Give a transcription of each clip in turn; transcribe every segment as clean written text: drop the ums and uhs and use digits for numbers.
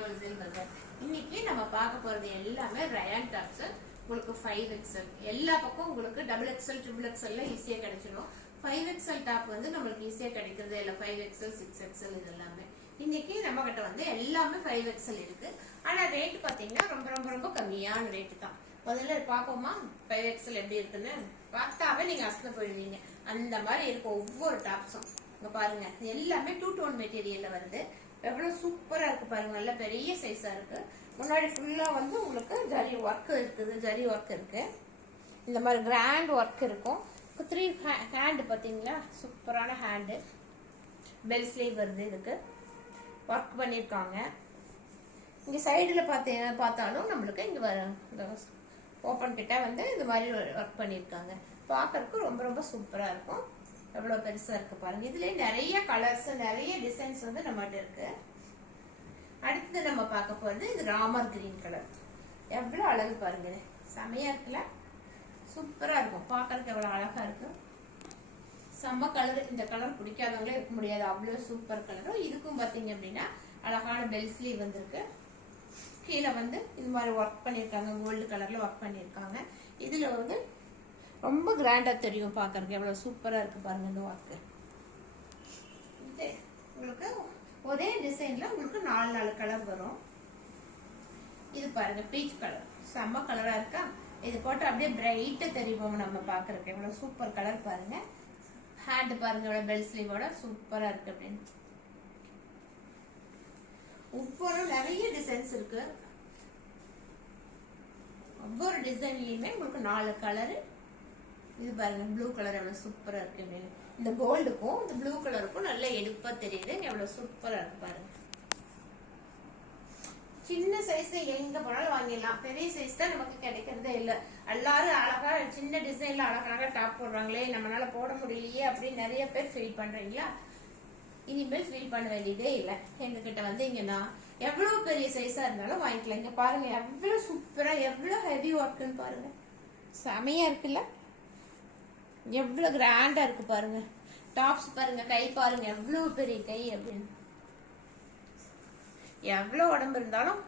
Wholesale பஜார். இன்னைக்கு நம்ம பார்க்க போறது எல்லாமே ரயான் டாப்ஸ். உங்களுக்கு 5XL எல்லா பக்கம் உங்களுக்கு XXL XXL ஈஸியா கிடைச்சிடும். 5XL டாப் வந்து நம்மளுக்கு ஈஸியா கிடைக்கிறது இல்ல. 5XL 6XL இது எல்லாமே இன்னைக்கு நம்ம கிட்ட வந்து எல்லாமே 5XL இருக்கு. ஆனா ரேட் பாத்தீங்கன்னா ரொம்ப ரொம்ப ரொம்ப கம்மியான ரேட் தான். முதல்ல பாப்போமா 5XL எப்படி இருக்குன்னு. பார்த்தாவே நீங்க அசந்து போயிடுவீங்க. அந்த மாதிரி இருக்கும் ஒவ்வொரு டாப்ஸும். இங்க பாருங்க எல்லாமே 2 டோன் மெட்டீரியல்ல வருது. எவ்வளவு சூப்பரா இருக்கு பாருங்க. நல்ல பெரிய சைஸா இருக்கு. முன்னாடி ஃபுல்லா வந்து உங்களுக்கு ஜரி ஒர்க் இருக்குது. ஜரி ஒர்க் இருக்கு. இந்த மாதிரி கிராண்ட் ஒர்க் இருக்கும். 3 ஹேண்ட் பாத்தீங்களா, சூப்பரான ஹேண்டு. பெல் ஸ்லீவ் வருது. இதுக்கு ஒர்க் பண்ணிருக்காங்க. இங்க சைடுல பார்த்தாலும் நம்மளுக்கு இங்க வரும் ஓபன் கிட்ட வந்து இந்த மாதிரி ஒர்க் பண்ணிருக்காங்க. பார்க்கறதுக்கு ரொம்ப ரொம்ப சூப்பரா இருக்கும். எவ்வளவு பெருசா இருக்கு பாருங்க. இதுல நிறைய கலர்ஸ் நிறைய டிசைன்ஸ் வந்து நம்மகிட்ட இருக்கு. அடுத்து நம்ம பார்க்க போறது இது ராமர் கிரீன் கலர். எவ்வளவு அழகு பாருங்க. செமையா இருக்குல்ல, சூப்பரா இருக்கும். பார்க்கறதுக்கு எவ்வளவு அழகா இருக்கு. செம்ம கலர். இந்த கலர் பிடிக்காதவங்களே இருக்க முடியாது. அவ்வளவு சூப்பர் கலரும். இதுக்கும் பாத்தீங்க அப்படின்னா அழகான பெல் ஸ்லீவ் வந்திருக்கு. கீழே வந்து இந்த மாதிரி ஒர்க் பண்ணிருக்காங்க. கோல்டு கலர்ல ஒர்க் பண்ணிருக்காங்க. இதுல வந்து ரொம்ப கிராண்டா தெரியும். பாக்குறதுக்கு எவ்வளவு சூப்பரா இருக்கு பாருங்க இந்த ஒர்க். உங்களுக்கு ஒரே டிசைன்ல உங்களுக்கு 4 கலர் வரும். இது பாருங்க பீச் கலர். செம்ம கலரா இருக்கா. இது போட்டு அப்படியே பிரைட்டா தெரியும் நம்ம பாக்குறதுக்கு. எவ்வளவு சூப்பர் கலர் பாருங்க. ஹேண்ட் பாருங்க எவ்வளவு பெல் ஸ்லீவோட சூப்பரா இருக்கு. அப்படின்னு ஒவ்வொரு நிறைய டிசைன்ஸ் இருக்கு. ஒவ்வொரு டிசைன்லயுமே உங்களுக்கு 4 கலரு. இது பாருங்க ப்ளூ கலர் எவ்வளவு சூப்பரா இருக்கு. அப்படின்னு இந்த கோல்டுக்கும் இந்த ப்ளூ கலருக்கும் நல்ல எடுப்பா தெரியுது. எவ்வளவு சூப்பரா இருக்கு பாருங்க. சின்ன சைஸ் எங்க போனாலும் வாங்கிடலாம். பெரிய சைஸ் தான் நமக்கு கிடைக்கிறதே இல்ல. எல்லாரும் அழகா சின்ன டிசைன்ல அழகாக டாப் போடுறாங்களே, நம்மளால போட முடியலையே அப்படின்னு நிறைய பேர் ஃபீல் பண்றீங்களா? இனிமேல் ஃபீல் பண்ண வேண்டியதே இல்லை. எங்க கிட்ட வந்து இங்கன்னா எவ்வளவு பெரிய சைஸா இருந்தாலும் வாங்கிக்கலாம். இங்க பாருங்க எவ்வளவு சூப்பரா எவ்வளவு ஹெவி ஒர்க்குன்னு பாருங்க. செமையா இருக்குல்ல, எவ்வளவு கிராண்டா இருக்கு பாருங்க. டாப்ஸ் பாருங்க, கை பாருங்க எவ்வளவு பெரிய கை. அப்படின்னு எவ்வளவு உடம்பு இருந்தாலும்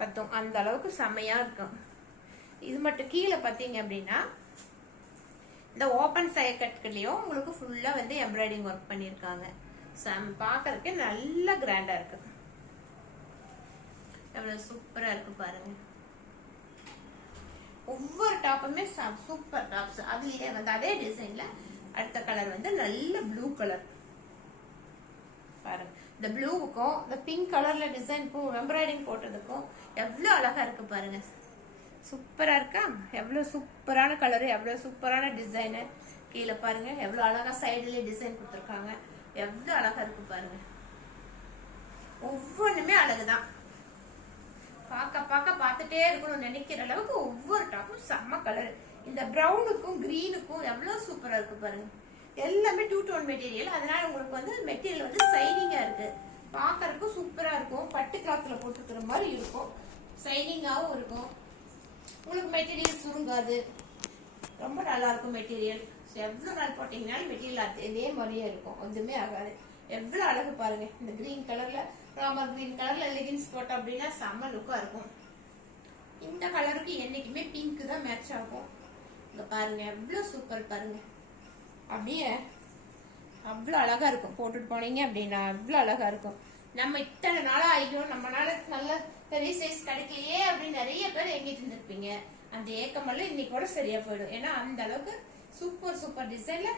பத்தும். அந்த அளவுக்கு செமையா இருக்கும். இது மட்டும் கீழே பாத்தீங்க அப்படின்னா இந்த ஓபன் சைட் கட்லயும் உங்களுக்கு ஃபுல்லா வந்து எம்ப்ராய்டிங் ஒர்க் பண்ணிருக்காங்க. பாக்குறதுக்கு நல்ல கிராண்டா இருக்கு. எவ்வளவு சூப்பரா இருக்கு பாருங்க. ஒவ்வொரு டாப்புமே சூப்பர் டாப்ஸ். அதுலயே வந்து அதே டிசைன்ல அடுத்த கலர் வந்து நல்ல ப்ளூ கலர் பாருங்க. இந்த ப்ளூவுக்கும் இந்த பிங்க் கலர்ல டிசைன் எம்ப்ராய்டிங் போட்டதுக்கும் எவ்வளவு அழகா இருக்கு பாருங்க. சூப்பரா இருக்கா. எவ்வளவு சூப்பரான கலரு, எவ்வளவு சூப்பரான டிசைனு. கீழே பாருங்க எவ்வளவு அழகா சைடுலயே டிசைன் கொடுத்துருக்காங்க. எவ்வளவு அழகா இருக்கு பாருங்க. ஒவ்வொன்றுமே அழகுதான். பார்த்துட்டே இருக்கணும்னு நினைக்கிற அளவுக்கு ஒவ்வொரு டாப்பும் செம்ம கலர். இந்த பிரவுனுக்கும் கிரீனுக்கும் எவ்வளவு சூப்பரா இருக்கு பாருங்க. எல்லாமே 2 டோன் மெட்டீரியல். அதனால உங்களுக்கு வந்து மெட்டீரியல் வந்து சைனிங்கா இருக்கு. பார்க்கறதுக்கும் சூப்பரா இருக்கும். பட்டு கிளாத்ல போட்டுக்கிற மாதிரி இருக்கும். சைனிங்காவும் இருக்கும். உங்களுக்கு மெட்டீரியல் சுருங்காது. ரொம்ப நல்லா இருக்கும் மெட்டீரியல். எவ்வளவு நாள் போட்டீங்கன்னாலும் மெட்டீரியல் இதே மாதிரியே இருக்கும். ஒன்றுமே ஆகாது. எவ்வளவு அழகு பாருங்க. இந்த கிரீன் கலர்ல ராமர் கிரீன் கலர்ல லெகின்ஸ் போட்டோம் அப்படின்னா செம்ம லுக்கா இருக்கும். இந்த கலருக்கு என்னைக்குமே பிங்க் தான் மேட்ச் ஆகும். இங்க பாருங்க எவ்வளவு சூப்பர் பாருங்க. அப்படியே அவ்வளவு அழகா இருக்கும். போட்டுட்டு போனீங்க அப்படின்னா அவ்வளவு அழகா இருக்கும். நம்ம இத்தனை நாளா ஆகிடும் நம்மளால நல்ல பெரிய சைஸ் கிடைக்கலையே அப்படின்னு நிறைய பேர் எங்கிட்டு இருந்திருப்பீங்க. அந்த ஏக்கமெல்லாம் இன்னைக்கு கூட சரியா போயிடும். ஏன்னா அந்த அளவுக்கு சூப்பர் சூப்பர் டிசைன்ல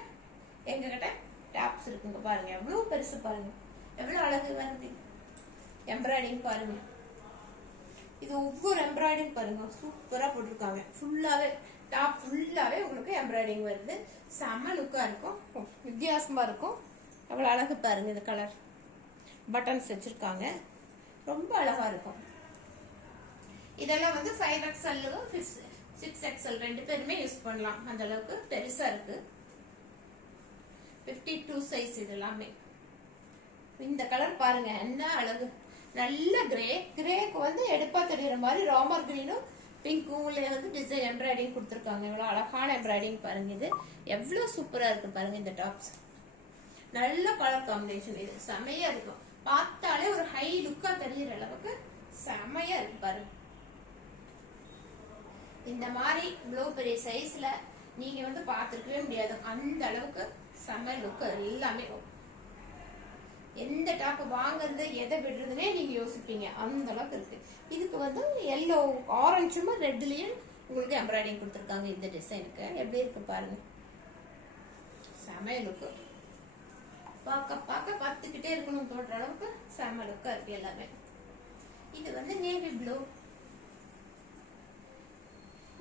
எங்க கிட்ட டாப்ஸ் இருக்குங்க. பாருங்க எவ்வளவு பெருசு பாருங்க. எவ்வளவு அழகு வருது. எம்ப்ராய்டிங் பாருங்க. இது ஒவ்வொரு எம்ப்ராய்டிங் பாருங்க சூப்பரா போட்டிருக்காங்க. ஃபுல்லாவே டாப் ஃபுல்லாவே உங்களுக்கு எம்ப்ராய்டிங் வருது. செம்ம லுக்கா இருக்கும். வித்தியாசமா இருக்கும். எவ்வளவு அழகு பாருங்க. இந்த கலர் பட்டன்ஸ் வச்சிருக்காங்க. ரொம்ப அழகா இருக்கும். இதெல்லாம் வந்து 5XL 6XL 2 பேருமே யூஸ் பண்ணலாம். அந்த அளவுக்கு பெருசா இருக்கு. 52 சைஸ் இது எல்லாமே. இந்த கலர் பாருங்க என்ன அழகு. நல்ல கிரேக்கு வந்து எடுப்பா தெரியுற மாதிரி ராமர் கிரீனும் பிங்க்கும் வந்து டிசைன் எம்ப்ராய்டிங் கொடுத்துருக்காங்க. இவ்வளவு அழகான எம்ப்ராய்டிங் பாருங்க. இது எவ்வளவு சூப்பரா இருக்கு பாருங்க. இந்த டாப்ஸ் நல்ல கலர் காம்பினேஷன். இது செமையா இருக்கும். பார்த்தாலே ஒரு ஹை லுக்கா தெரியுற அளவுக்கு செமையா இருக்கு பாருங்க. இந்த மாதிரி இவ்வளவு பெரிய சைஸ்ல நீங்க வந்து பாத்துருக்கவே முடியாது. அந்த அளவுக்கு செம லுக். எல்லாமே எந்த டாப் வாங்குறது எதை விடுறதுன்னே நீங்க யோசிப்பீங்க, அந்த அளவுக்கு இருக்கு. இதுக்கு வந்து எல்லோ ஆரஞ்சும் ரெட்லயும் உங்களுக்கு எம்ப்ராய்டிங் கொடுத்துருக்காங்க. இந்த டிசைனுக்கு எப்படி இருக்கு பாருங்க, செம லுக்கு. பார்க்க பார்க்க பார்த்துக்கிட்டே இருக்கணும் தோன்ற அளவுக்கு செம லுக்கா இருக்கு எல்லாமே. இது வந்து நேவி ப்ளூ.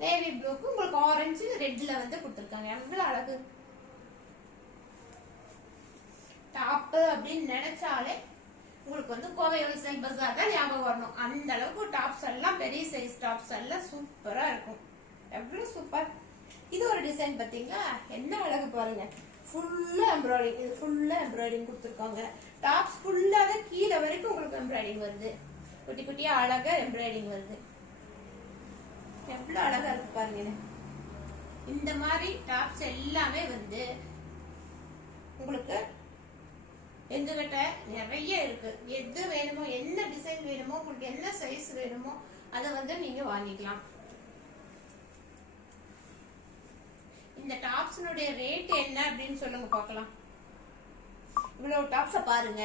நேவி ப்ளூக்கு உங்களுக்கு ஆரஞ்சு ரெட்ல வந்து கொடுத்துருக்காங்க. எவ்வளவு அழகு. டாப் அப்படின்னு நினைச்சாலே உங்களுக்கு வந்து கோவை ஹோல்சேல் பஜார் தான் ஞாபகம் வரணும். அந்த அளவுக்கு டாப்ஸ் எல்லாம் பெரிய சைஸ் டாப்ஸ் எல்லாம் சூப்பரா இருக்கும். எவ்வளவு சூப்பர். இது ஒரு டிசைன் பாத்தீங்களா, என்ன அழகு பாருங்க. ஃபுல்லா எம்ப்ராய்டிங், இது ஃபுல்லா எம்ப்ராய்டிங் கொடுத்துருக்காங்க. டாப்ஸ் ஃபுல்லாவே கீழே வரைக்கும் உங்களுக்கு எம்ப்ராய்டிங் வருது. குட்டி குட்டியா அழகா எம்ப்ராய்டிங் வருது. எவ்வளவு அழகா இருக்கு பாருங்க. இந்த மாதிரி டாப்ஸ் எல்லாமே வந்து உங்களுக்கு எங்ககிட்ட நிறைய இருக்கு. எது வேணுமோ, என்ன டிசைன் வேணுமோ, உங்களுக்கு என்ன சைஸ் வேணுமோ அதை வந்து நீங்க வாங்கிக்கலாம். இந்த டாப்ஸ்னுடைய ரேட் என்ன அப்படின்னு சொல்லுங்க பார்க்கலாம். இவ்வளவு டாப்ஸ பாருங்க.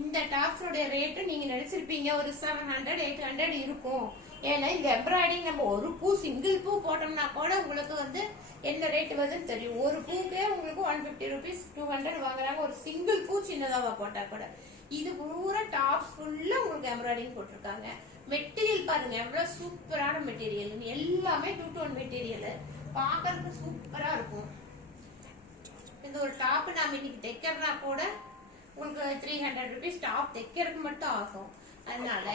இந்த டாப்ஸோட ரேட் நீங்க நினைச்சிருப்பீங்க ஒரு 700 800 இருக்கும். ஏன்னா இந்த எம்ப்ராய்டிங் நம்ம ஒரு பூ சிங்கிள் பூ போட்டோம்னா கூட உங்களுக்கு வந்து என்ன ரேட் வருதுன்னு தெரியும். ஒரு பூக்கே உங்களுக்கு 150 rupees 200 வாங்குறாங்க, ஒரு சிங்கிள் பூ சின்னதாவா போட்டா கூட. இது பூரா டாப் ஃபுல்லா உங்களுக்கு எம்ப்ராய்டிங் போட்டிருக்காங்க. மெட்டீரியல் பாருங்க எவ்வளவு சூப்பரான மெட்டீரியல். எல்லாமே 2 டோன் மெட்டீரியல், பாக்குறதுக்கு சூப்பரா இருக்கும். இந்த ஒரு டாப் நாம இன்னைக்கு தைக்கிறதுனா கூட உங்களுக்கு 300 rupees டாப் தைக்கிறதுக்கு மட்டும் ஆகும். அதனால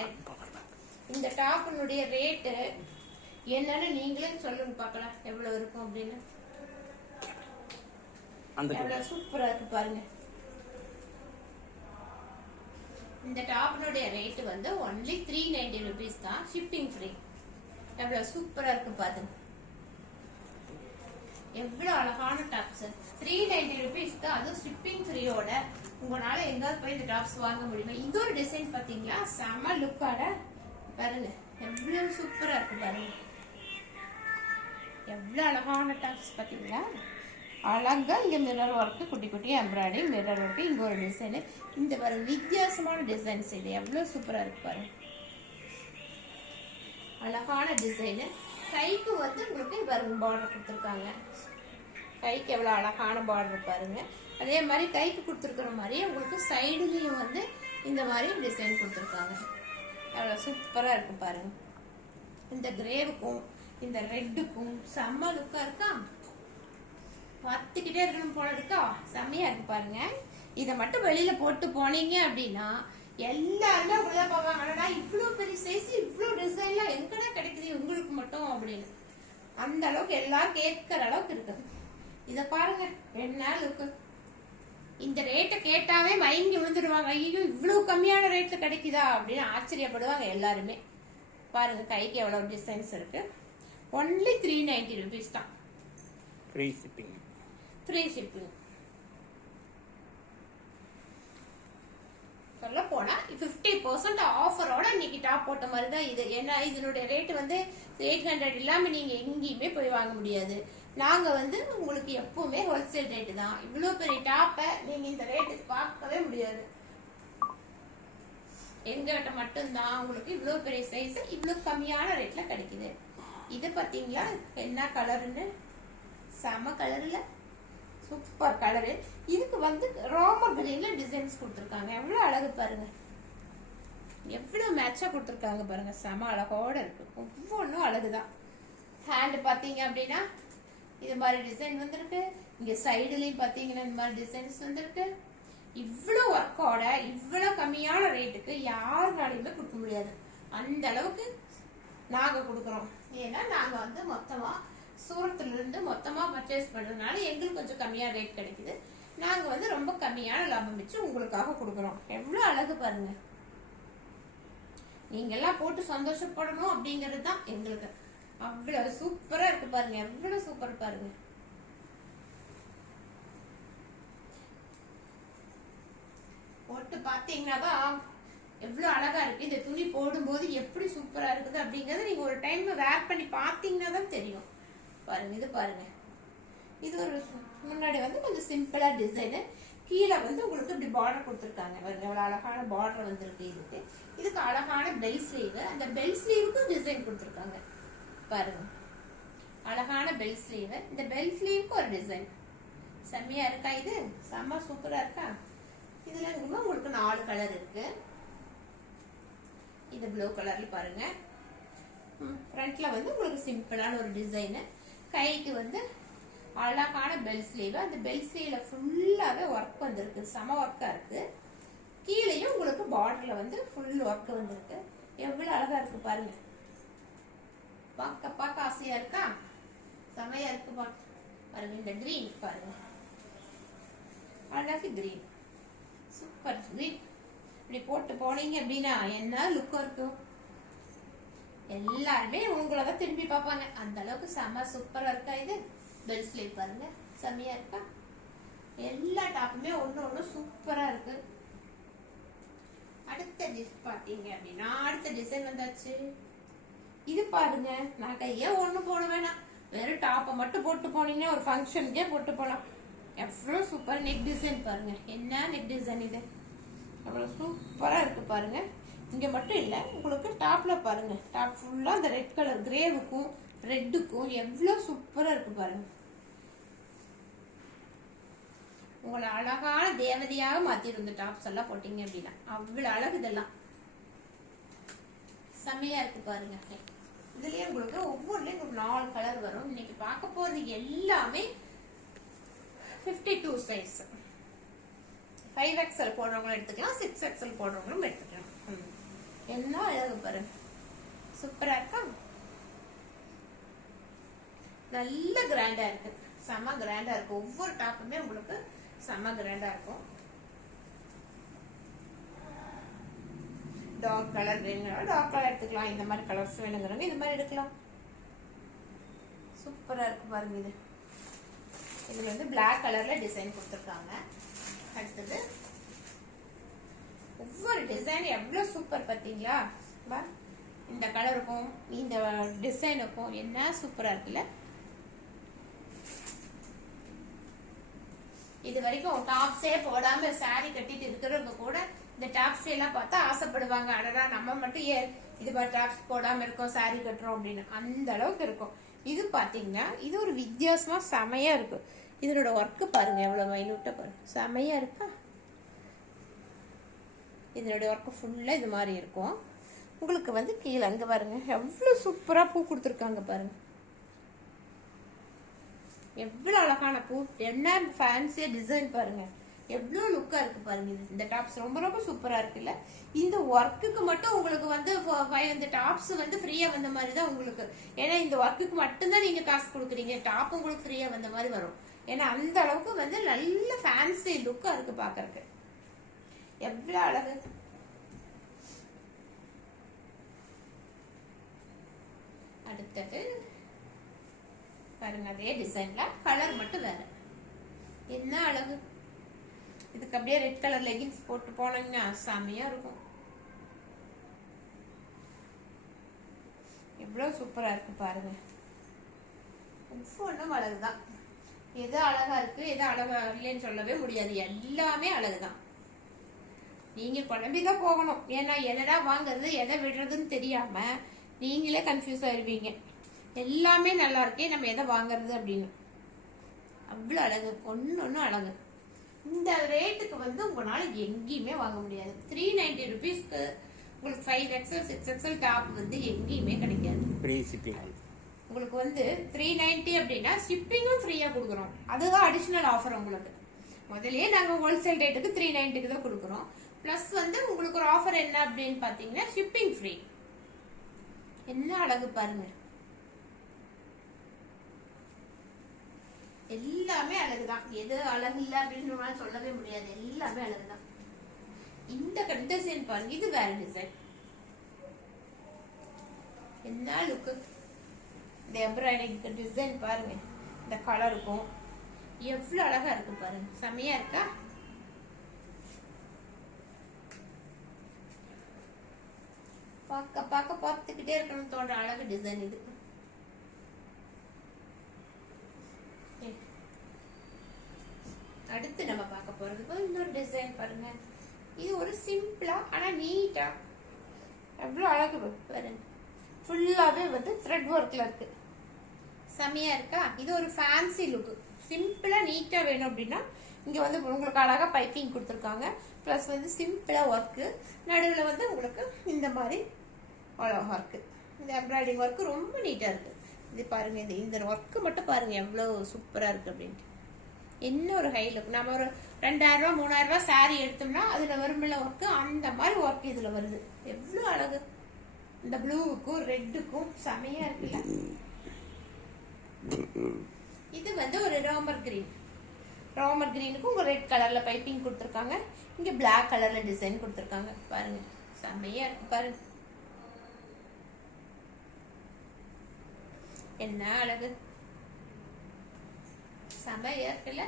இந்த டாப்பினுடைய ரேட்டு என்னன்னு நீங்களே சொல்லுங்க பார்க்கலாம் எவ்வளவு இருக்கும் அப்படின்னு. எவ்வளவு சூப்பரா இருக்கு பாருங்க. இந்த டாப்பினுடைய ரேட் வந்து ஒன்லி 390 rupees தான், ஷிப்பிங் ஃப்ரீ. எவ்வளவு சூப்பரா இருக்கு பாருங்க. எவ்வளவு அழகான டாப்ஸ். 390 rupees தான், அது ஷிப்பிங் ஃப்ரீயோட. உங்களால எங்காவது போய் இந்த டாப்ஸ் வாங்க முடியுமா? இது ஒரு டிசைன் பாத்தீங்களா, செம லுக்காட பாருங்க. எவ்வளவு சூப்பரா இருக்கு பாருங்க. எவ்வளவு அழகான டாப்ஸ் பாத்தீங்களா. அழகா இங்க மிரர் ஒர்க், குட்டி குட்டி எம்ப்ராய்டிங், மிரர் ஒர்க். இங்க ஒரு டிசைன், இந்த பாருங்க வித்தியாசமான டிசைன்ஸ். இது எவ்வளவு சூப்பரா இருக்கு பாருங்க. அழகான டிசைன். கைக்கு வந்து உங்களுக்கு பாருங்க பார்டர் கொடுத்துருக்காங்க. கைக்கு எவ்வளவு அழகான பார்டர் பாருங்க. அதே மாதிரி கைக்கு கொடுத்துருக்கிற மாதிரி உங்களுக்கு சைடுலயும் வந்து இந்த மாதிரி டிசைன் கொடுத்துருக்காங்க. எவ்வளவு சூப்பரா இருக்கு பாருங்க. இந்த கிரேவுக்கும் இந்த ரெட்டுக்கும் செம்ம லுக்கா இருக்கா. பார்த்துக்கிட்டே இருக்கணும் போல இருக்கா. செம்மையா இருக்கு பாருங்க. இதை மட்டும் வெளியில போட்டு போனீங்க அப்படின்னா எல்லாருமே அப்படிதான் பார்ப்பாங்க, இவ்வளவு பெரிய சைஸ் இவ்வளவு டிசைன்லாம் எங்கடா கிடைக்குது உங்களுக்கு மட்டும் அப்படின்னு. அந்த அளவுக்கு எல்லாரும் கேட்கிற அளவுக்கு இருக்குது. இத பாருங்க என்ன லுக்கு. இந்த ரேட்டை கேட்டாவே மயங்கி விழுந்துடுவாங்க. ஐயோ இவ்வளவு கம்மியான ரேட்ல கிடைக்குதா அப்படின்னு ஆச்சரியப்படுவாங்க எல்லாருமே. பாருங்க கைக்கு எவ்வளவு டிசைன்ஸ் இருக்கு. ஒன்லி 390 rupees தான், ஃப்ரீ ஷிப்பிங். Free shipping. சொல்ல போனா 50% ஆஃபரோட இன்னைக்கு டாப் போட்ட மாதிரி தான் இது. ஏன்னா இதனுடைய ரேட் வந்து 800 இல்லாம நீங்க எங்கேயுமே போய் வாங்க முடியாது. நாங்க வந்து உங்களுக்கு எப்பவுமே ஹோல்சேல் ரேட்டு தான். இவ்வளவு பெரிய டாப்பை நீங்க இந்த ரேட்டுக்கு பார்க்கவே முடியாது. எங்கிட்ட மட்டும்தான் உங்களுக்கு இவ்வளவு பெரிய சைஸ் இவ்வளவு கம்மியான ரேட்ல கிடைக்குது. இது பாத்தீங்களா என்ன கலருன்னு, செம கலர்ல சூப்பர் கலரு. இதுக்கு வந்து ரோமர் கிரீன்ல டிசைன்ஸ் கொடுத்துருக்காங்க. எவ்வளவு அழகு பாருங்க, எவ்வளவு மேட்சா கொடுத்துருக்காங்க பாருங்க. செம அழகோட இருக்கு, ஒவ்வொன்றும் அழகுதான். ஹேண்ட் பாத்தீங்க அப்படின்னா இது மாதிரி டிசைன் வந்திருக்கு. இங்க சைடுலயும் பாத்தீங்கன்னா இந்த மாதிரி டிசைன்ஸ் வந்திருக்கு. இவ்வளவு ஒர்க்கோட இவ்வளவு கம்மியான ரேட்டுக்கு யாருனாலையுமே கொடுக்க முடியாது. அந்த அளவுக்கு நாங்க கொடுக்கறோம். ஏன்னா நாங்க வந்து மொத்தமா சூரத்துல இருந்து மொத்தமா பர்ச்சேஸ் பண்றதுனால எங்களுக்கு கொஞ்சம் கம்மியான ரேட் கிடைக்குது. நாங்க வந்து ரொம்ப கம்மியான லாபம் வச்சு உங்களுக்காக கொடுக்கறோம். எவ்வளவு அழகு பாருங்க. நீங்க எல்லாம் போட்டு சந்தோஷப்படணும் அப்படிங்கிறது தான் எங்களுக்கு. அவ்வளவு சூப்பரா இருக்கு பாருங்க, எவ்வளவு சூப்பர் பாருங்க. போட்டு பாத்தீங்கன்னா எவ்வளவு அழகா இருக்கு. இந்த துணி போடும்போது எப்படி சூப்பரா இருக்குது அப்படிங்கறது நீங்க ஒரு டைம் வேர் பண்ணி பாத்தீங்கன்னா தான் தெரியும். பாருங்க, இது பாருங்க, இது ஒரு முன்னாடி வந்து கொஞ்சம் சிம்பிளா டிசைனு, கீழே வந்து உங்களுக்கு இப்படி பார்டர் கொடுத்துருக்காங்க. பாருங்க எவ்வளவு அழகான பார்டர் வந்திருக்கு. இதுக்கு அழகான பெல் ஸ்லீவ், அந்த பெல் ஸ்லீவுக்கும் டிசைன் கொடுத்துருக்காங்க. பாருங்க அழகான பெல் ஸ்லீவ், இந்த பெல் ஸ்லீவுக்கு ஒரு டிசைன் செம்மையா இருக்கா? இது செம்ம சூப்பரா இருக்கா? இதுல உங்களுக்கு 4 கலர் இருக்கு. இது ப்ளூ கலர்ல பாருங்க. ஃப்ரண்ட்ல வந்து உங்களுக்கு சிம்பிளான ஒரு டிசைன், கைக்கு வந்து அழகான பெல் ஸ்லீவ், அந்த பெல் ஸ்லீவ்ல ஃபுல்லாவே ஒர்க் வந்திருக்கு, செம ஒர்க்கா இருக்கு. கீழேயும் உங்களுக்கு பார்டர்ல வந்து ஃபுல் ஒர்க் வந்திருக்கு. எவ்வளவு அழகா இருக்கு பாருங்க. பார்க்க ஆசையா இருக்கா? செமையா இருக்கு பாருங்க. இந்த கிரீன் பாருங்க, அழகு கிரீன், சூப்பர் கிரீன். இப்படி போட்டு போனீங்க அப்படின்னா என்ன லுக்கா இருக்கும்? எல்லாருமே உங்களை தான் திரும்பி பார்ப்பாங்க. அந்த அளவுக்கு செம சூப்பரா இருக்கா? இது பெல் ஸ்லீவ் பாருங்க, செமையா இருக்கா? எல்லா டாப்புமே ஒண்ணு சூப்பரா இருக்கு. அடுத்த பாத்தீங்க அப்படின்னா அடுத்த டிசைன் வந்தாச்சு. இது பாருங்க, நான் கையே ஒண்ணு போட வேணாம், வெறும் டாப்பை மட்டும் போட்டு போனீங்கன்னா ஒரு ஃபங்க்ஷனுக்கே போட்டு போலாம். எவ்வளவு சூப்பர் நெக் டிசைன் பாருங்க. என்ன நெக் டிசைன் இது, அவ்வளவு சூப்பரா இருக்கு பாருங்க. இங்க மட்டும் இல்ல, உங்களுக்கு டாப்ல பாருங்க, டாப் ஃபுல்லா அந்த ரெட் கலர் கிரேவுக்கும் ரெட்டுக்கும் எவ்வளவு சூப்பரா இருக்கு பாருங்க. உங்களை அழகான தேவதையாக மாத்திரும் இந்த டாப்ஸ் எல்லாம் போட்டீங்க அப்படின்னா. அவ்வளவு அழகு, இதெல்லாம் செம்மையா இருக்கு பாருங்க. இதுலயே உங்களுக்கு ஒவ்வொன்றுலயும் உங்களுக்கு 4 கலர் வரும். இன்னைக்கு பார்க்க போறது எல்லாமே 52 சைஸ். 5XL போடுறவங்களும் எடுத்துக்கலாம், 6XL போடுறவங்களும் எடுத்துக்கலாம். என்ன அழகு பாருங்க, சூப்பரா இருக்கா? நல்ல கிராண்டா இருக்கு, செம கிராண்டா இருக்கு. ஒவ்வொரு டாப்புமே உங்களுக்கு செம கிராண்டா இருக்கும். டார்க் கலர் வேணுங்க, டார்க் கலர் எடுத்துக்கலாம். இந்த மாதிரி கலர்ஸ் வேணுங்கிறவங்க இந்த மாதிரி எடுக்கலாம். சூப்பரா இருக்கு பாருங்க. இதுல வந்து பிளாக் கலர்ல டிசைன் கொடுத்துருக்காங்க. அடுத்தது ஒவ்வொரு டிசைன் எவ்வளவு சூப்பர் பாத்தீங்களா? இந்த கலருக்கும் இந்த டிசைனுக்கும் என்ன சூப்பரா இருக்குல்ல? இது வரைக்கும் டாப்ஸே போடாம சாரி கட்டிட்டு இருக்கிறவங்க கூட இந்த டாப்ஸ் எல்லாம் பார்த்தா ஆசைப்படுவாங்க. அடடா நம்ம மட்டும் இது மாதிரி டாப்ஸ் போடாம இருக்கோம், சாரி கட்டுறோம் அப்படின்னு. அந்த அளவுக்கு இருக்கும். இது பாத்தீங்கன்னா இது ஒரு வித்தியாசமா செமையா இருக்கு. இதனோட ஒர்க்கு பாருங்க, எவ்வளவு மைனூட்டா பாருங்க, செமையா இருக்கா? இதனுடைய ஒர்க்கு ஃபுல்லா இது மாதிரி இருக்கும். உங்களுக்கு வந்து கீழே அங்க பாருங்க எவ்வளவு சூப்பரா பூ கொடுத்துருக்காங்க பாருங்க. எவ்வளவு அழகான பூ, என்ன ஃபேன்சியா டிசைன் பாருங்க, எவ்வளவு லுக்கா இருக்கு பாருங்க. இந்த டாப்ஸ் ரொம்ப ரொம்ப சூப்பரா இருக்குல்ல? இந்த ஒர்க்குக்கு மட்டும் உங்களுக்கு வந்து இந்த டாப்ஸ் வந்து ஃப்ரீயா வந்த மாதிரி தான் உங்களுக்கு. ஏன்னா இந்த ஒர்க்குக்கு மட்டும்தான் நீங்க காசு கொடுக்குறீங்க, டாப் உங்களுக்கு ஃப்ரீயா வந்த மாதிரி வரும். ஏன்னா அந்த அளவுக்கு வந்து நல்ல ஃபேன்சி லுக்கா இருக்கு பாக்குறதுக்கு. எவ்வளவு அழகு. அடுத்தது பாருங்க, அதே டிசைன்ல கலர் மட்டும் வேற. என்ன அழகு. இதுக்கு அப்படியே ரெட் கலர் லெகின்ஸ் போட்டு போனீங்கன்னா செமையா இருக்கும். எவ்வளவு சூப்பரா இருக்கு பாருங்க. ஒவ்வொன்றும் அழகுதான். எது அழகா இருக்கு எது அழகா இல்லைன்னு சொல்லவே முடியாது, எல்லாமே அழகுதான். நீங்க குழம்பிதான் போகணும். ஏன்னா எதடா வாங்குறது எதை விடுறதுன்னு தெரியாம நீங்களே கன்ஃபியூஸ் ஆயிருவீங்க. எல்லாமே நல்லா இருக்கே, நம்ம எதை வாங்குறது அப்படின்னு. அவ்வளவு அழகு, ஒன்னு அழகு. இந்த ரேட்டுக்கு வந்து உங்களால எங்கேயுமே வாங்க முடியாது. 390 rupeesக்கு உங்களுக்கு 5XL 6XL டாப் வந்து எங்கேயுமே கிடைக்காது. Free shipping. உங்களுக்கு வந்து 390 அப்படின்னா ஷிப்பிங்கும் ஃப்ரீயா கொடுக்குறோம். அதுதான் அடிஷனல் ஆஃபர் உங்களுக்கு. முதல்லயே நாங்க ஹோல்சேல் ரேட்டுக்கு 390க்கு தான் கொடுக்குறோம். பிளஸ் வந்து உங்களுக்கு ஒரு ஆஃபர் என்ன அப்படின்னு பாத்தீங்கன்னா ஷிப்பிங் ஃப்ரீ. என்ன அழகு பாருங்க, எல்லாமே அழகுதான். எது அழகு இல்ல அப்படின்னு சொல்லவே முடியாது, எல்லாமே அழகுதான். இந்த டிசைன் பாருங்க, இது வேற டிசைன். என்ன லுக்கு. இந்த எம்ப்ராய்டரி டிசைன் பாருங்க, இந்த கலருக்கும் எவ்வளவு அழகா இருக்கு பாருங்க, செமையா இருக்கா? பார்க்க பார்க்க பார்த்துக்கிட்டே இருக்கணும் தோன்ற அழகு டிசைன் இது. அடுத்து நம்ம பார்க்க போறது இன்னொரு டிசைன் பாருங்க. இது ஒரு சிம்பிளா ஆனா நீட்டா எவ்வளவு அழகு பாருங்க. ஃபுல்லாவே வந்து த்ரெட் ஒர்க்ல இருக்கு. செமையா இருக்கா? இது ஒரு ஃபேன்சி லுக். சிம்பிளா நீட்டா வேணும் அப்படின்னா இங்க வந்து உங்களுக்கு அழகா பைப்பிங் கொடுத்துருக்காங்க. பிளஸ் வந்து சிம்பிளா ஒர்க்கு, நடுவில் வந்து உங்களுக்கு இந்த மாதிரி அழகா இருக்கு. இந்த எம்ப்ராய்டிங் ஒர்க்கு ரொம்ப நீட்டா இருக்கு. இது பாருங்க, இந்த ஒர்க்கு மட்டும் பாருங்க எவ்வளவு சூப்பரா இருக்கு அப்படின்ட்டு. என்ன ஒரு ஹை லுக். நம்ம ஒரு 2000 ரூபா 3000 ரூபா சாரி எடுத்தோம்னா அதுல வரும்ல ஒர்க்கு, அந்த மாதிரி ஒர்க் இதுல வருது. எவ்வளவு அழகு. இந்த ப்ளூவுக்கும் ரெட்டுக்கும் செமையா இருக்குல்ல. இது வந்து ஒரு ரோமர் கிரீன். ரோமர் கிரீனுக்கு உங்க ரெட் கலர்ல பைப்பிங் கொடுத்துருக்காங்க. இங்க பிளாக் கலர்ல டிசைன் கொடுத்துருக்காங்க. பாருங்க செமையா இருக்கு பாருங்க. என்ன அழகு, செமையா இருக்குல்ல.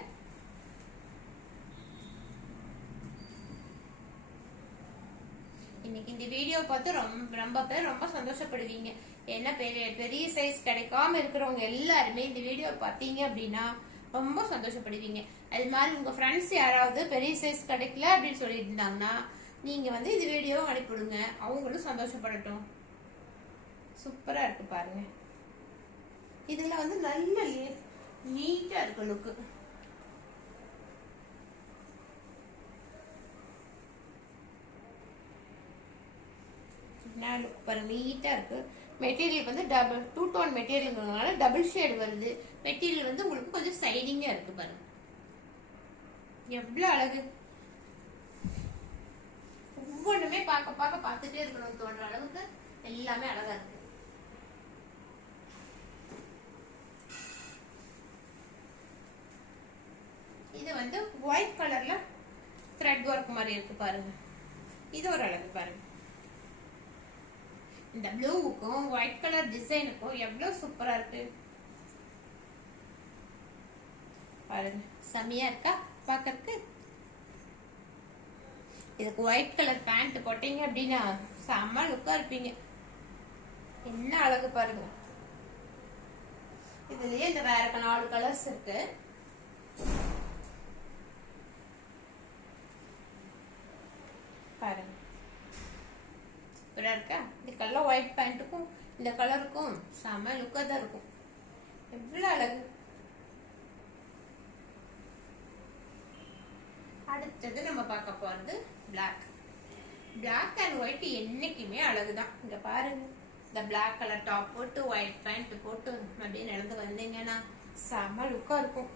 இன்னைக்கு இந்த வீடியோ பார்த்து ரொம்ப பேர் ரொம்ப சந்தோஷப்படுவீங்க. ஏன்னா பெரிய சைஸ் கிடைக்காம இருக்கிறவங்க எல்லாருமே இந்த வீடியோ பார்த்தீங்க அப்படின்னா ரொம்ப சந்தோஷப்படுவீங்க. அது மாதிரி உங்க ஃப்ரெண்ட்ஸ் யாராவது பெரிய சைஸ் கிடைக்கல அப்படின்னு சொல்லிட்டு இருந்தாங்கன்னா நீங்க வந்து இந்த வீடியோவை அனுப்பிவிடுங்க, அவங்களும் சந்தோஷப்படட்டும். சூப்பரா இருக்கு பாருங்க. இதுல வந்து நல்ல நீட்டா இருக்கு லுக்கு. பாருங்க நீட்டா இருக்கு. மெட்டீரியல் வந்து டூ டோன் மெட்டீரியல்ங்கிறதுனால டபுள் ஷேட் வருது. மெட்டீரியல் வந்து உங்களுக்கு கொஞ்சம் சைனிங்கா இருக்கு பாருங்க. எவ்வளவு அழகு. ஒவ்வொன்றுமே பார்க்க பார்க்க பார்த்துட்டே இருக்கணும் தோன்ற அளவுக்கு எல்லாமே அழகா இருக்கு. இது வந்து ஒயிட் கலர்ல த்ரெட் ஒர்க் மாதிரி இருக்கு பாருங்க. இது ஒரு அழகு பாருங்க. இந்த ப்ளூவுக்கும் ஒயிட் கலர் டிசைனுக்கும் எவ்வளவு சூப்பரா இருக்கு பாருங்க. செமையா இருக்கா பாக்கறதுக்கு. இதுக்கு ஒயிட் கலர் பேண்ட் போட்டீங்க அப்படின்னா செம்ம லுக்கா இருப்பீங்க. என்ன அழகு பாருங்க. இதுலயே இந்த வேற 4 கலர்ஸ் இருக்கு. பாருங்க சூப்பரா இருக்கா. இந்த கலர் ஒயிட் பேண்ட்டுக்கும் இந்த கலருக்கும் செம லுக்கா தான் இருக்கும். எவ்வளவு அழகு. அடுத்தது நம்ம பார்க்க போறது பிளாக். பிளாக் அண்ட் ஒயிட் என்னைக்குமே அழகுதான். இங்க பாருங்க, இந்த பிளாக் கலர் டாப் போட்டு ஒயிட் பேண்ட் போட்டு அப்படியே நடந்து வந்தீங்கன்னா செம லுக்கா இருக்கும்.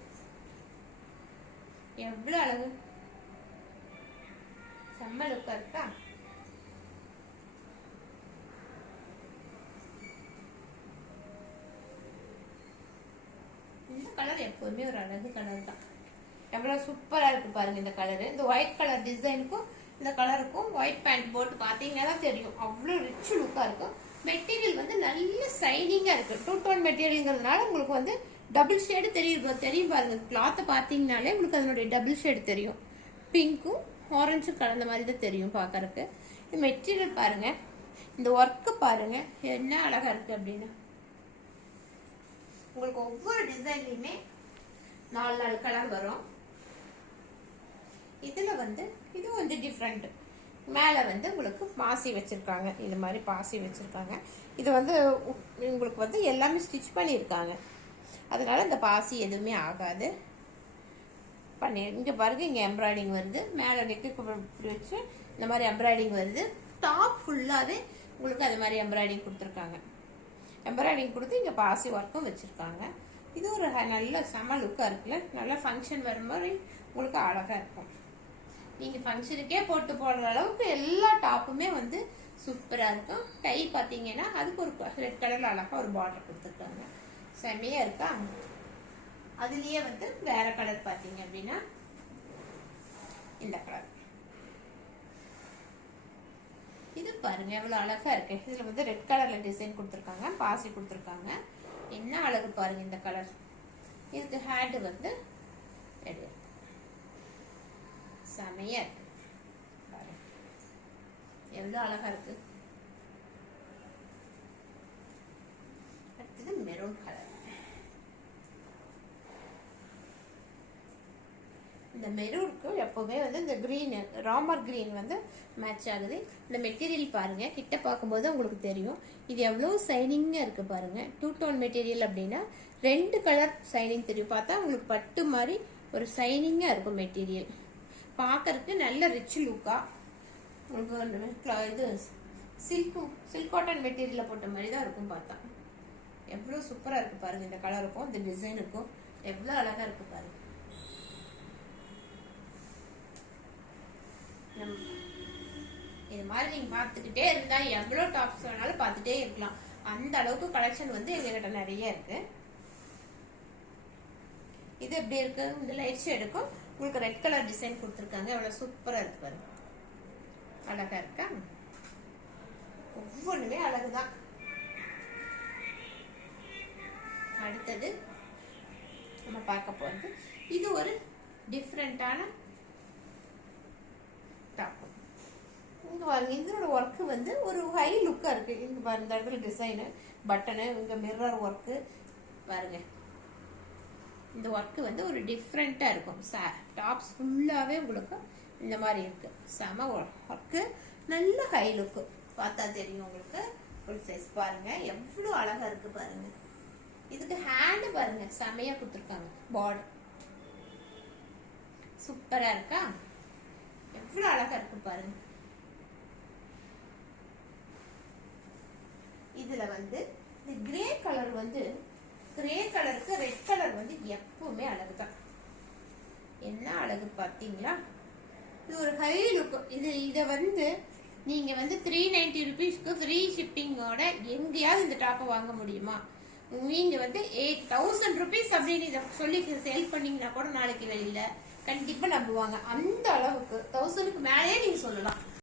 எவ்வளவு அழகு, செம்ம லுக்கா இருக்கா. இந்த கலர் எப்பவுமே ஒரு அழகு கலர் தான். எவ்வளவு சூப்பரா இருக்கு பாருங்க இந்த கலர். இந்த ஒயிட் கலர் டிசைனுக்கும் இந்த கலருக்கும் ஒயிட் பேண்ட் போட்டு பாத்தீங்கன்னா தான் தெரியும் அவ்வளவு ரிச் லுக்கா இருக்கும். மெட்டீரியல் வந்து நல்ல சைனிங்கா இருக்கு. டூ டோன் மெட்டீரியல்ங்கிறதுனால உங்களுக்கு வந்து டபுள் ஷேடு தெரியும் பாருங்க. கிளாத்தை பாத்தீங்கன்னாலே உங்களுக்கு அதனுடைய டபுள் ஷேடு தெரியும். பிங்க்கும் ஆரஞ்சும் கலந்த மாதிரி தான் தெரியும் பாக்கறதுக்கு. இந்த மெட்டீரியல் பாருங்க, இந்த ஒர்க்கு பாருங்க என்ன அழகா இருக்கு அப்படின்னு. உங்களுக்கு ஒவ்வொரு டிசைன்லயுமே 4 கலர் வரும். இதுல வந்து இது வந்து டிஃப்ரெண்ட். மேல வந்து உங்களுக்கு பாசி வச்சிருக்காங்க. இந்த மாதிரி பாசி வச்சிருக்காங்க. இது வந்து உங்களுக்கு வந்து எல்லாமே ஸ்டிச் பண்ணியிருக்காங்க. அதனால இந்த பாசி எதுவுமே ஆகாது. இங்க பாருங்க, இங்க எம்ப்ராய்டிங் வருது. மேல நெக்கு இப்படி வச்சு இந்த மாதிரி எம்ப்ராய்டிங் வருது. டாப் ஃபுல்லாவே உங்களுக்கு அது மாதிரி எம்ப்ராய்டிங் கொடுத்துருக்காங்க. எம்ப்ராய்டிங் கொடுத்து இங்க பாசி ஒர்க்கும் வச்சிருக்காங்க. இது ஒரு நல்ல செம லுக்கா இருக்குல்ல. நல்ல ஃபங்க்ஷன் வரும் மாதிரி உங்களுக்கு அழகா இருக்கும். நீங்க ஃபங்க்ஷனுக்கே போட்டு போடுற அளவுக்கு எல்லா டாப்புமே வந்து சூப்பரா இருக்கும். கை பாத்தீங்கன்னா அதுக்கு ஒரு ரெட் கலர்ல அழகா ஒரு பார்டர் கொடுத்துருக்காங்க. செமையா இருக்கா. அதுலயே வந்து வேற கலர் பாத்தீங்க அப்படின்னா இந்த கலர். இது பாருங்க எவ்வளவு அழகா இருக்கு. இதுல வந்து ரெட் கலர்ல டிசைன் கொடுத்துருக்காங்க, பாசி கொடுத்துருக்காங்க. என்ன அழகு பாருங்க இந்த கலர். இதுக்கு ஹேண்ட் வந்து ரெடி. செமையா இருக்கு பாருங்க, எவ்வளவு அழகா இருக்கு. Maroon colour. இந்த மெரூனுக்கு எப்போவுமே வந்து இந்த க்ரீன் ராமர் க்ரீன் வந்து மேட்ச் ஆகுது. இந்த மெட்டீரியல் பாருங்க, கிட்ட பார்க்கும்போது உங்களுக்கு தெரியும் இது எவ்வளோ சைனிங்காக இருக்கு பாருங்க. 2 டோன் மெட்டீரியல் அப்படின்னா 2 கலர் சைனிங் தெரியும். பார்த்தா உங்களுக்கு பட்டு மாதிரி ஒரு சைனிங்காக இருக்கும் மெட்டீரியல். பார்க்கறதுக்கு நல்ல ரிச் லுக்கா உங்களுக்கு இது சில்க் காட்டன் மெட்டீரியலில் போட்ட மாதிரி தான் இருக்கும். பார்த்தா எவ்வளோ சூப்பராக இருக்கு பாருங்க. இந்த கலருக்கும் இந்த டிசைனுக்கும் எவ்வளோ அழகாக இருக்கு பாருங்க. இது மாதிரி நீங்க பார்த்துக்கிட்டே இருந்தா எவ்வளோ டாப்ஸ் வேணாலும் பார்த்துட்டே இருக்கலாம். அந்த அளவுக்கு கலெக்ஷன் வந்து எங்ககிட்ட நிறைய இருக்கு. இது எப்படி இருக்கு? இந்த லைட் ஷேடுக்கும் உங்களுக்கு ரெட் கலர் டிசைன் கொடுத்துருக்காங்க. எவ்வளவு சூப்பரா இருக்கு பாருங்க. அழகா இருக்கா? ஒவ்வொன்றுமே அழகுதான். அடுத்தது நம்ம பார்க்க போறது இது ஒரு டிஃப்ரெண்டான டாப். இங்க பாருங்க, இதோட ஒர்க்கு வந்து ஒரு ஹை லுக்கா இருக்கு. இங்க பாருங்க, இந்த இடத்துல டிசைனு பட்டனு, இங்க மிரர் ஒர்க்கு பாருங்க. இந்த ஒர்க்கு வந்து ஒரு டிஃப்ரெண்டா இருக்கும். டாப்ஸ் ஃபுல்லாவே உங்களுக்கு இந்த மாதிரி இருக்கு. செம ஒர்க்கு, நல்ல ஹை லுக்கு. பார்த்தா தெரியும் உங்களுக்கு. ஃபுல் சைஸ் பாருங்க, எவ்வளவு அழகா இருக்கு பாருங்க. இதுக்கு ஹேண்ட் பாருங்க, செமையா கொடுத்துருக்காங்க. பார்டர் சூப்பரா இருக்கா? எவ்வளவு அழகா இருக்கு பாருங்க. இதுல வந்து இந்த கிரே கலர் வந்து கிரே கலருக்கு ரெட் கலர் வந்து எப்பவுமே அழகுதான். என்ன அழகு பாத்தீங்களா? இது ஒரு ஹை லுக். இத வந்து நீங்க வந்து 390 ருபீஸ்க்கு ஃப்ரீ ஷிப்பிங்கோட எங்கேயாவது இந்த டாப்பை வாங்க முடியுமா? நீங்க வந்து 8000 ருபீஸ் அப்படின்னு இதை சொல்லி சேல் பண்ணீங்கன்னா கூட நாளைக்கு வெளியில கண்டிப்பா நம்புவாங்க. அந்த அளவுக்கு 1000க்கு மேலேயே நீங்க சொல்லலாம்.